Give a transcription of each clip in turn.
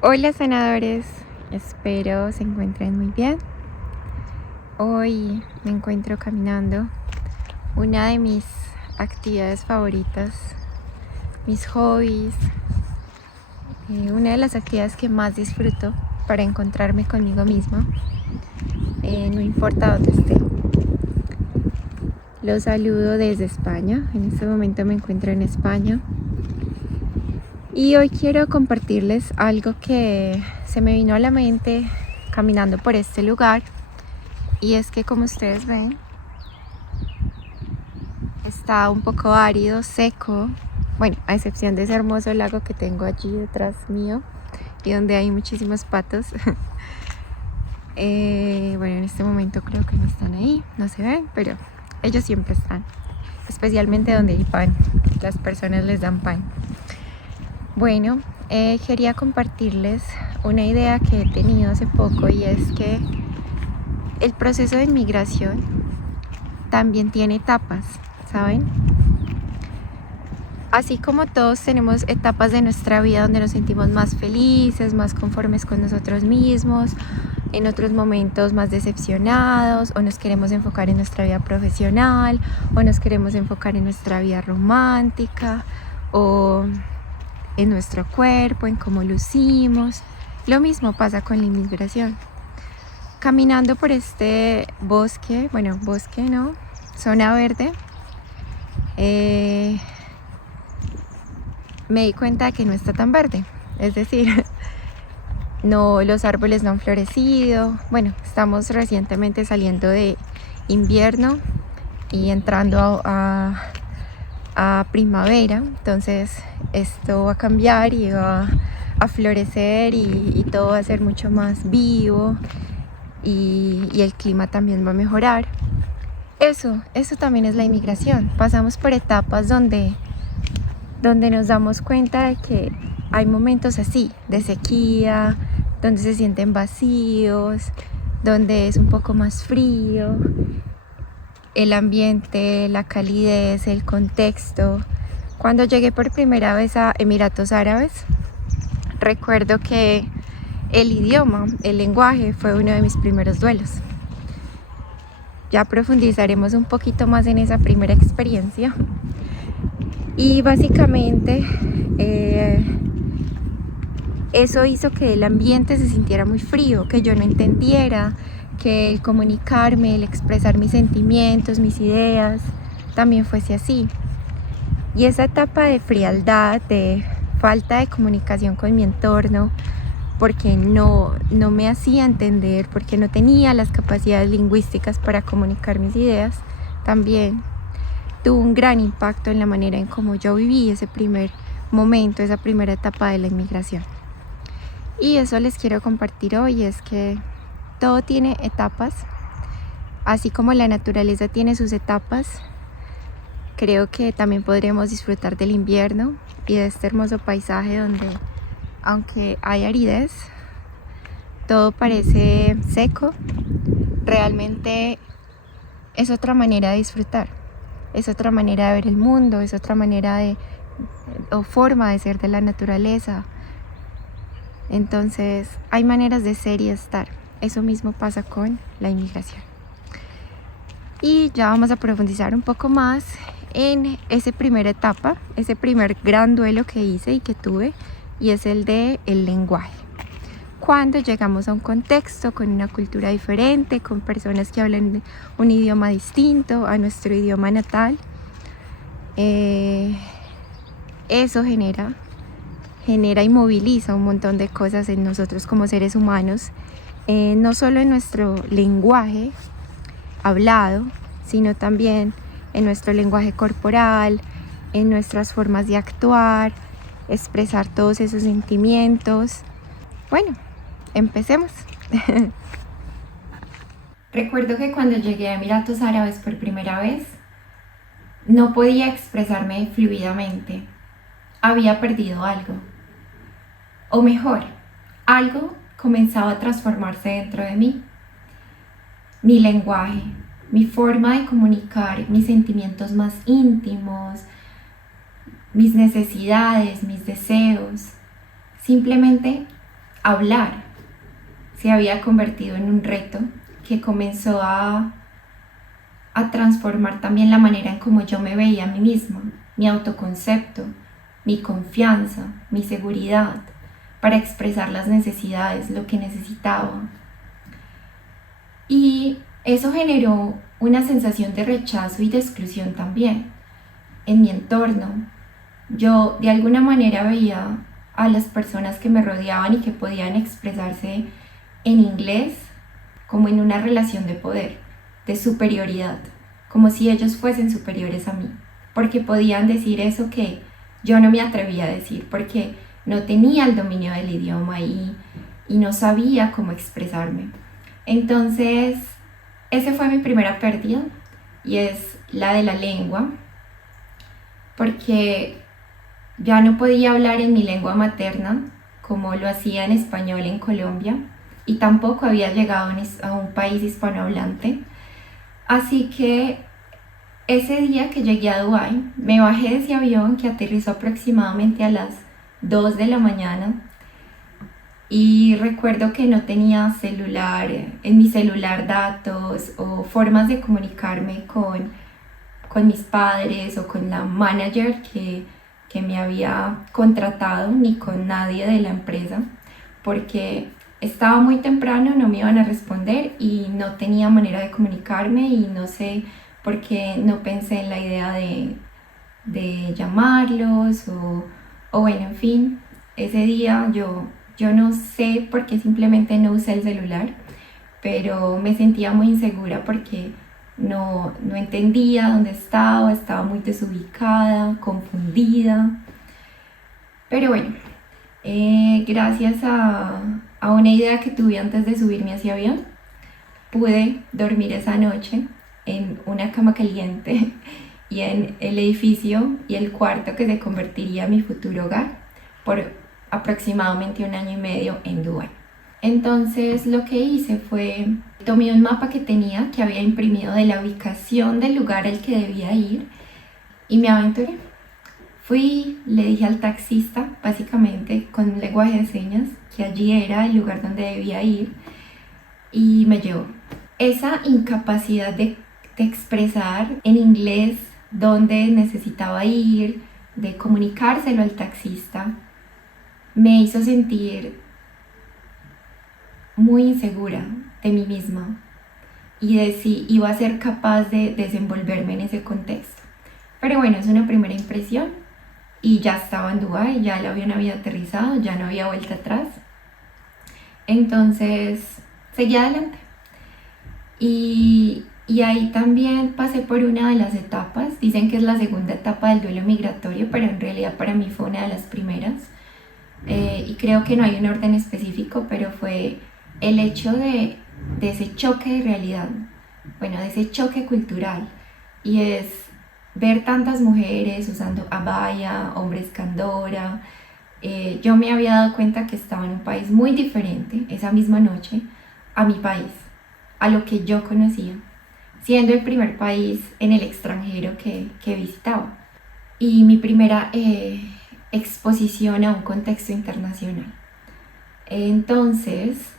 Hola sanadores, espero se encuentren muy bien. Hoy me encuentro caminando, una de mis actividades favoritas, mis hobbies, una de las actividades que más disfruto para encontrarme conmigo misma, no importa dónde esté. Los saludo desde España, en este momento me encuentro en España. Y hoy quiero compartirles algo que se me vino a la mente caminando por este lugar. Y es que, como ustedes ven, está un poco árido, seco. Bueno, a excepción de ese hermoso lago que tengo allí detrás mío y donde hay muchísimos patos. Bueno, en este momento creo que no están ahí, no se ven, pero ellos siempre están. Especialmente donde hay pan, las personas les dan pan. Bueno, quería compartirles una idea que he tenido hace poco, y es que el proceso de inmigración también tiene etapas, ¿saben? Así como todos tenemos etapas de nuestra vida donde nos sentimos más felices, más conformes con nosotros mismos, en otros momentos más decepcionados, o nos queremos enfocar en nuestra vida profesional, o nos queremos enfocar en nuestra vida romántica, o en nuestro cuerpo, en cómo lucimos. Lo mismo pasa con la inmigración. Caminando por este bosque, bueno, bosque no, zona verde, me di cuenta de que no está tan verde. Es decir, no, los árboles no han florecido. Bueno, estamos recientemente saliendo de invierno y entrando a primavera. Entonces esto va a cambiar y va a florecer y todo va a ser mucho más vivo y el clima también va a mejorar. Eso también es la inmigración. Pasamos por etapas donde nos damos cuenta de que hay momentos así, de sequía, donde se sienten vacíos, donde es un poco más frío, el ambiente, la calidez, el contexto. Cuando llegué por primera vez a Emiratos Árabes, recuerdo que el idioma, el lenguaje, fue uno de mis primeros duelos. Ya profundizaremos un poquito más en esa primera experiencia. Y básicamente eso hizo que el ambiente se sintiera muy frío, que yo no entendiera, que el comunicarme, el expresar mis sentimientos, mis ideas, también fuese así. Y esa etapa de frialdad, de falta de comunicación con mi entorno, porque no me hacía entender, porque no tenía las capacidades lingüísticas para comunicar mis ideas, también tuvo un gran impacto en la manera en cómo yo viví ese primer momento, esa primera etapa de la inmigración. Y eso les quiero compartir hoy, es que todo tiene etapas, así como la naturaleza tiene sus etapas. Creo que también podremos disfrutar del invierno y de este hermoso paisaje donde, aunque hay aridez, todo parece seco. Realmente es otra manera de disfrutar, es otra manera de ver el mundo, es otra manera o forma de ser de la naturaleza. Entonces hay maneras de ser y de estar. Eso mismo pasa con la inmigración. Y ya vamos a profundizar un poco más en esa primera etapa, ese primer gran duelo que hice y que tuve, y es el del lenguaje. Cuando llegamos a un contexto con una cultura diferente, con personas que hablan un idioma distinto a nuestro idioma natal, eso genera y moviliza un montón de cosas en nosotros como seres humanos, no solo en nuestro lenguaje hablado, sino también en nuestro lenguaje corporal, en nuestras formas de actuar, expresar todos esos sentimientos. Bueno, empecemos. Recuerdo que cuando llegué a Emiratos Árabes por primera vez, no podía expresarme fluidamente. Había perdido algo. O mejor, algo comenzaba a transformarse dentro de mí. Mi lenguaje, mi forma de comunicar mis sentimientos más íntimos, mis necesidades, mis deseos, simplemente hablar se había convertido en un reto que comenzó a transformar también la manera en cómo yo me veía a mí misma, mi autoconcepto, mi confianza, mi seguridad, para expresar las necesidades, lo que necesitaba. Y eso generó una sensación de rechazo y de exclusión también en mi entorno. Yo de alguna manera veía a las personas que me rodeaban y que podían expresarse en inglés como en una relación de poder, de superioridad, como si ellos fuesen superiores a mí, porque podían decir eso que yo no me atrevía a decir, porque no tenía el dominio del idioma y no sabía cómo expresarme. Entonces, esa fue mi primera pérdida, y es la de la lengua, porque ya no podía hablar en mi lengua materna como lo hacía en español en Colombia, y tampoco había llegado a un país hispanohablante. Así que ese día que llegué a Dubái, me bajé de ese avión que aterrizó aproximadamente a las 2 de la mañana, y recuerdo que no tenía celular, en mi celular datos o formas de comunicarme con mis padres o con la manager que me había contratado, ni con nadie de la empresa, porque estaba muy temprano, no me iban a responder y no tenía manera de comunicarme, y no sé por qué no pensé en la idea de llamarlos o bueno, en fin, ese día yo no sé por qué simplemente no usé el celular, pero me sentía muy insegura porque no entendía dónde estaba muy desubicada, confundida. Pero bueno, gracias a una idea que tuve antes de subirme a ese avión, pude dormir esa noche en una cama caliente y en el edificio y el cuarto que se convertiría en mi futuro hogar por aproximadamente 1 año y medio en Dubái. Entonces lo que hice fue, tomé un mapa que tenía, que había imprimido, de la ubicación del lugar al que debía ir, y me aventuré. Fui, le dije al taxista, básicamente con un lenguaje de señas, que allí era el lugar donde debía ir, y me llevó. Esa incapacidad de expresar en inglés dónde necesitaba ir, de comunicárselo al taxista, me hizo sentir muy insegura de mí misma y de si iba a ser capaz de desenvolverme en ese contexto. Pero bueno, es una primera impresión, y ya estaba en Dubái, ya el avión había aterrizado, ya no había vuelta atrás. Entonces seguí adelante, y ahí también pasé por una de las etapas. Dicen que es la segunda etapa del duelo migratorio, pero en realidad para mí fue una de las primeras. Y creo que no hay un orden específico, pero fue el hecho de ese choque de realidad, bueno, de ese choque cultural, y es ver tantas mujeres usando abaya, hombres candora. Yo me había dado cuenta que estaba en un país muy diferente esa misma noche a mi país, a lo que yo conocía, siendo el primer país en el extranjero que visitaba, y mi primera exposición a un contexto internacional. Entonces,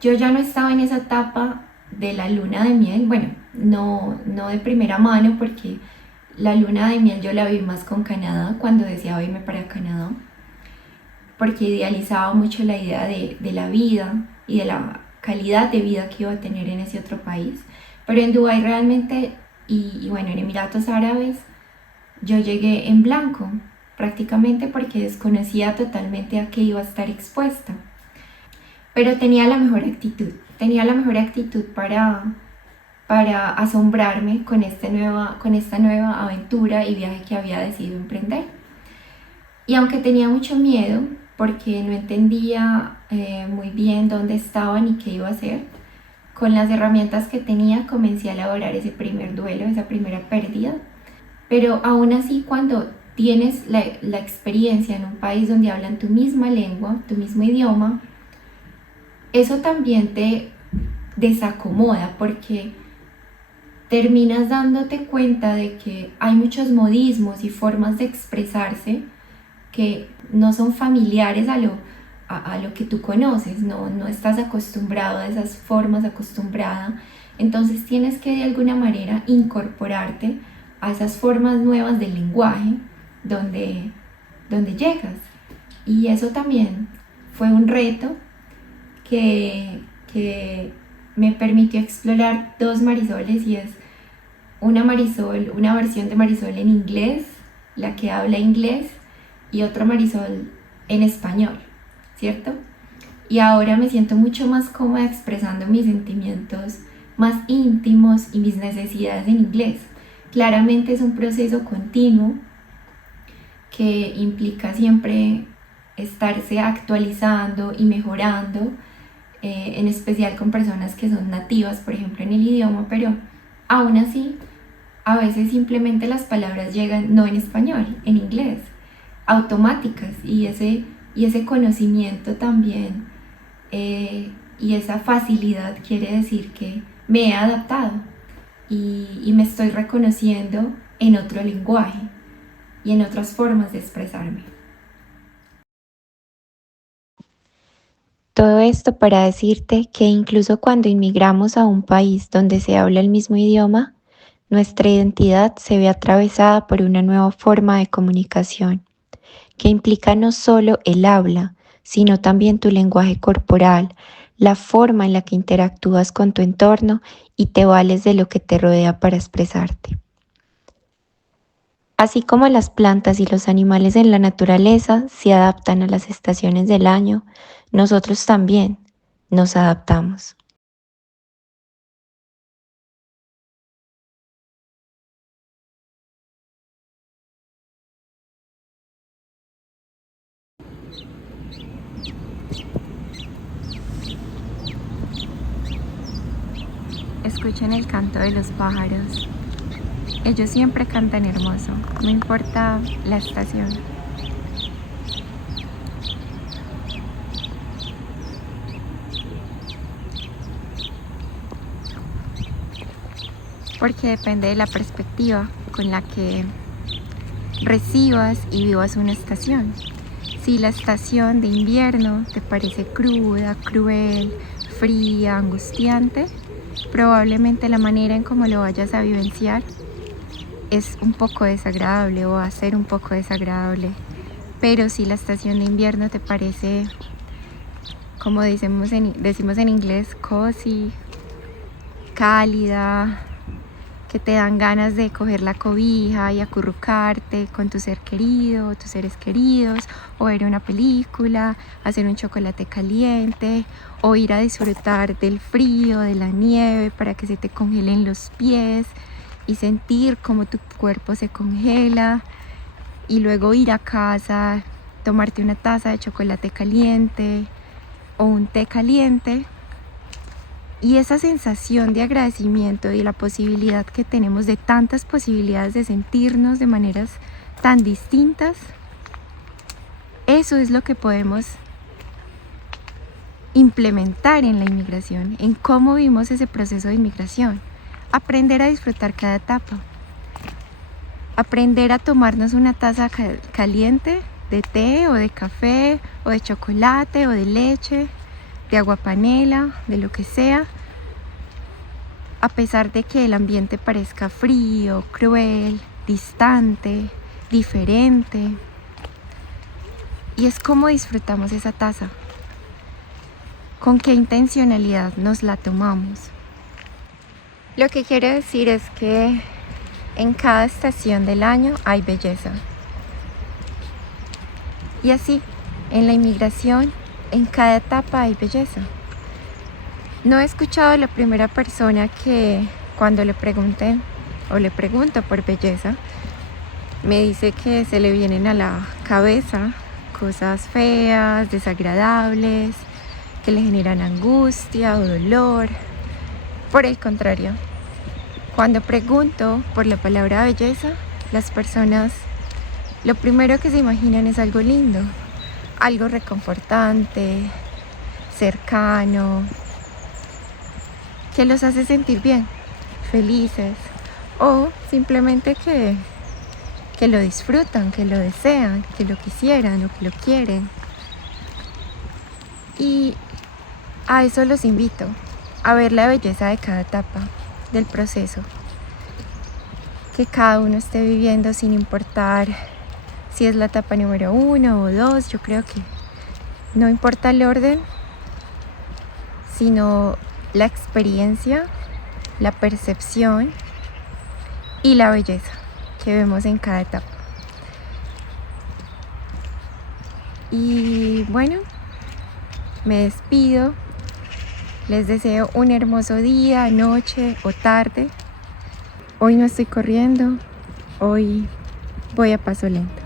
yo ya no estaba en esa etapa de la luna de miel, bueno, no de primera mano, porque la luna de miel yo la vi más con Canadá, cuando deseaba irme para Canadá, porque idealizaba mucho la idea de la vida y de la calidad de vida que iba a tener en ese otro país. Pero en Dubái realmente, y bueno, en Emiratos Árabes, yo llegué en blanco, prácticamente, porque desconocía totalmente a qué iba a estar expuesta. Pero tenía la mejor actitud para asombrarme con esta nueva aventura y viaje que había decidido emprender. Y aunque tenía mucho miedo, porque no entendía muy bien dónde estaba ni qué iba a hacer, con las herramientas que tenía comencé a elaborar ese primer duelo, esa primera pérdida. Pero aún así, cuando tienes la experiencia en un país donde hablan tu misma lengua, tu mismo idioma, eso también te desacomoda, porque terminas dándote cuenta de que hay muchos modismos y formas de expresarse que no son familiares a lo que tú conoces, no estás acostumbrado a esas formas, acostumbrada. Entonces tienes que de alguna manera incorporarte a esas formas nuevas del lenguaje donde llegas. Y eso también fue un reto que me permitió explorar dos Marisoles, y es una Marisol, una versión de Marisol en inglés, la que habla inglés, y otro Marisol en español, ¿cierto? Y ahora me siento mucho más cómoda expresando mis sentimientos más íntimos y mis necesidades en inglés. Claramente es un proceso continuo que implica siempre estarse actualizando y mejorando, en especial con personas que son nativas, por ejemplo, en el idioma, pero aún así, a veces simplemente las palabras llegan no en español, en inglés, automáticas, y ese conocimiento también, y esa facilidad quiere decir que me he adaptado y me estoy reconociendo en otro lenguaje y en otras formas de expresarme. Todo esto para decirte que incluso cuando inmigramos a un país donde se habla el mismo idioma, nuestra identidad se ve atravesada por una nueva forma de comunicación, que implica no solo el habla, sino también tu lenguaje corporal, la forma en la que interactúas con tu entorno y te vales de lo que te rodea para expresarte. Así como las plantas y los animales en la naturaleza se adaptan a las estaciones del año, nosotros también nos adaptamos. Escuchen el canto de los pájaros. Ellos siempre cantan hermoso, no importa la estación. Porque depende de la perspectiva con la que recibas y vivas una estación. Si la estación de invierno te parece cruda, cruel, fría, angustiante, probablemente la manera en cómo lo vayas a vivenciar es un poco desagradable o va a ser un poco desagradable. Pero si la estación de invierno te parece, como decimos en inglés, cozy, cálida, que te dan ganas de coger la cobija y acurrucarte con tu ser querido, tus seres queridos, o ver una película, hacer un chocolate caliente, o ir a disfrutar del frío, de la nieve, para que se te congelen los pies y sentir cómo tu cuerpo se congela, y luego ir a casa, tomarte una taza de chocolate caliente o un té caliente. Y esa sensación de agradecimiento y la posibilidad que tenemos de tantas posibilidades de sentirnos de maneras tan distintas, eso es lo que podemos implementar en la inmigración, en cómo vivimos ese proceso de inmigración. Aprender a disfrutar cada etapa. Aprender a tomarnos una taza caliente de té o de café o de chocolate o de leche, de agua panela, de lo que sea, a pesar de que el ambiente parezca frío, cruel, distante, diferente. Y es cómo disfrutamos esa taza, con qué intencionalidad nos la tomamos. Lo que quiero decir es que en cada estación del año hay belleza. Y así, en la inmigración, en cada etapa hay belleza. No he escuchado a la primera persona que cuando le pregunté o le pregunto por belleza, me dice que se le vienen a la cabeza cosas feas, desagradables, que le generan angustia o dolor. Por el contrario, cuando pregunto por la palabra belleza, las personas lo primero que se imaginan es algo lindo, algo reconfortante, cercano, que los hace sentir bien, felices, o simplemente que lo disfrutan, que lo desean, que lo quisieran o que lo quieren. Y a eso los invito, a ver la belleza de cada etapa del proceso que cada uno esté viviendo, sin importar si es la etapa número 1 o 2. Yo creo que no importa el orden, sino la experiencia, la percepción y la belleza que vemos en cada etapa. Y bueno, me despido. Les deseo un hermoso día, noche o tarde. Hoy no estoy corriendo, hoy voy a paso lento.